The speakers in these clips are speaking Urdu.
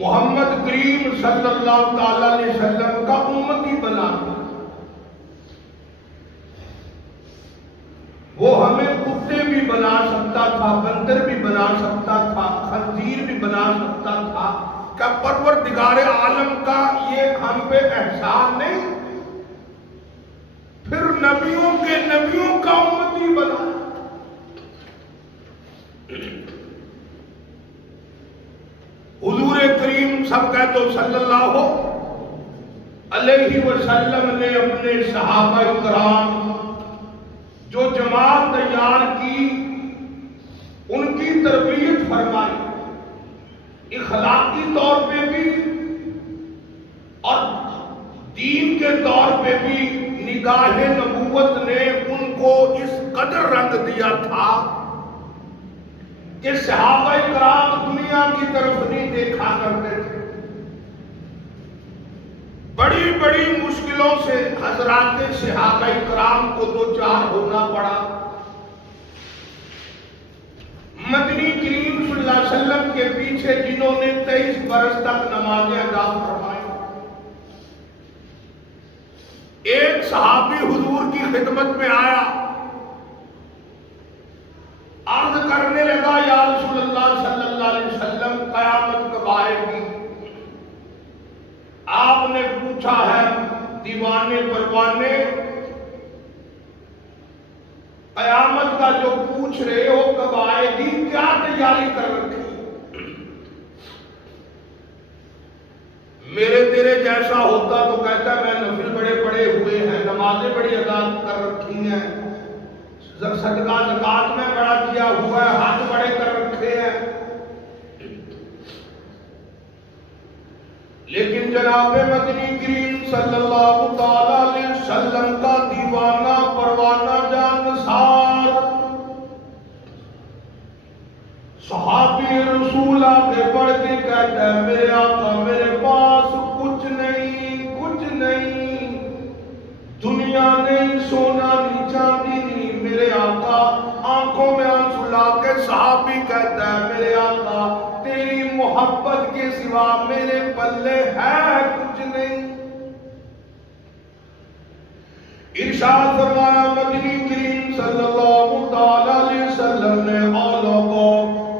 محمد کریم صلی اللہ تعالی علیہ وسلم کا امتی بنا دیا۔ وہ ہمیں کتے بھی بنا سکتا تھا، بندر بھی بنا سکتا تھا، خنزیر بھی بنا سکتا تھا۔ کیا پروردگار عالم کا یہ ہم پہ احسان نہیں؟ پھر نبیوں کے نبیوں کا امتی بنا۔ حضور کریم سب کہہ تو صلی اللہ علیہ وسلم نے اپنے صحابہ کرام جو جماعت تیار کی ان کی تربیت فرمائی، اخلاقی طور پہ بھی اور دین کے طور پہ بھی نگاہ نبوت نے ان کو اس قدر رنگ دیا تھا کہ صحابہ کرام دنیا کی طرف نہیں دیکھا کرتے تھے۔ بڑی بڑی مشکلوں سے حضرات صحابہ کرام کو دوچار ہونا پڑا۔ مدنی کریم صلی اللہ علیہ وسلم کے پیچھے جنہوں نے 23 برس تک نمازیں ادا فرمائی، ایک صحابی حضور کی خدمت میں آیا، عرض کرنے لگا یا رسول اللہ صلی اللہ علیہ وسلم قیامت کب آئے گی؟ آپ نے پوچھا ہے دیوانے پروانے قیامت کا جو پوچھ رہے ہو کب آئے گی، کیا تیاری کر رکھی؟ میرے تیرے جیسا ہوتا تو کہتا میں نفل بڑے پڑے ہوئے ہیں، نمازیں بڑی ادا کر رکھی ہیں، صدقہ زکات میں بڑا کیا ہوا ہے، حج بڑے کر رکھے ہیں۔ لیکن جناب مدنی کریم صلی اللہ تعالی علیہ وسلم کا دیوانہ پروانہ جانسار صحابی رسول آگے بڑھ کے کہتا ہے میرے آقا میرے پاس کچھ نہیں، کچھ نہیں، دنیا نہیں، سونا نہیں، چاندی نہیں۔ میرے آقا آنکھوں میں آنسو لا کے صحابی کہتا ہے میرے آقا تیری محبت کے سوا میرے پلے ہے کچھ نہیں۔ ارشاد فرمایا مدنی کریم صلی اللہ تعالی علیہ وسلم نے اور لوگوں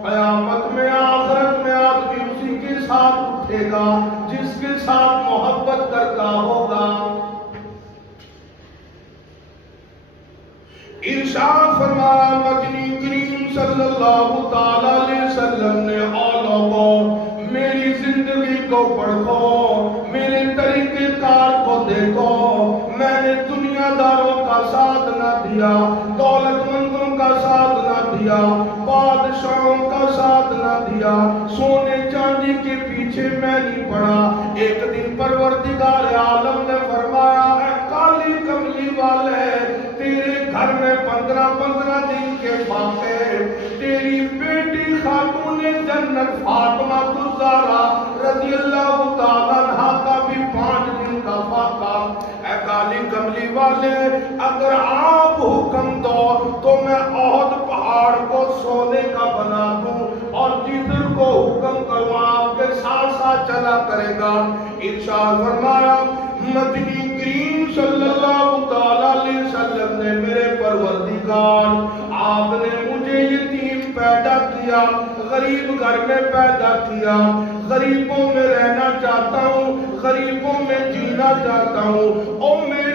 قیامت میں آخرت میں آدمی اسی کے ساتھ اٹھے گا جس کے ساتھ محبت کرتا ہوگا۔ ارشاد فرمایا مدنی کریم صلی اللہ تعالی علیہ وسلم نے اور لوگوں میری زندگی کو پڑھو، میرے طریقے کار کو دیکھو، میں نے دنیا داروں کا ساتھ نہ دیا، دولت مندوں کا ساتھ نہ دیا، بادشاہوں کا ساتھ نہ دیا، سونے چاندی کے پیچھے میں نہیں پڑا۔ ایک دن پروردگار عالم نے فرمایا اے کالی کملی والے تیرے گھر میں 15 دن کے فاقے، تیری بیٹی خاتون جنت فاطمہ الزہرا رضی اللہ تعالیٰ عنہا کا بھی 5 دن کا فاقہ۔ اے کالی کملی والے اگر آپ حکم دو تو میں احد پہاڑ کو سونے کا بنا دوں اور جدھر کو حکم کروں آپ کے ساتھ ساتھ چلا کرے گا۔ ارشاد فرمایا مدنی کریم صلی اللہ تعالیٰ علیہ وسلم نے میرے پروردگار آپ نے مجھے یتیم پیدا کیا، غریب گھر میں پیدا کیا، غریبوں میں رہنا چاہتا ہوں، غریبوں میں جینا چاہتا ہوں، او میرے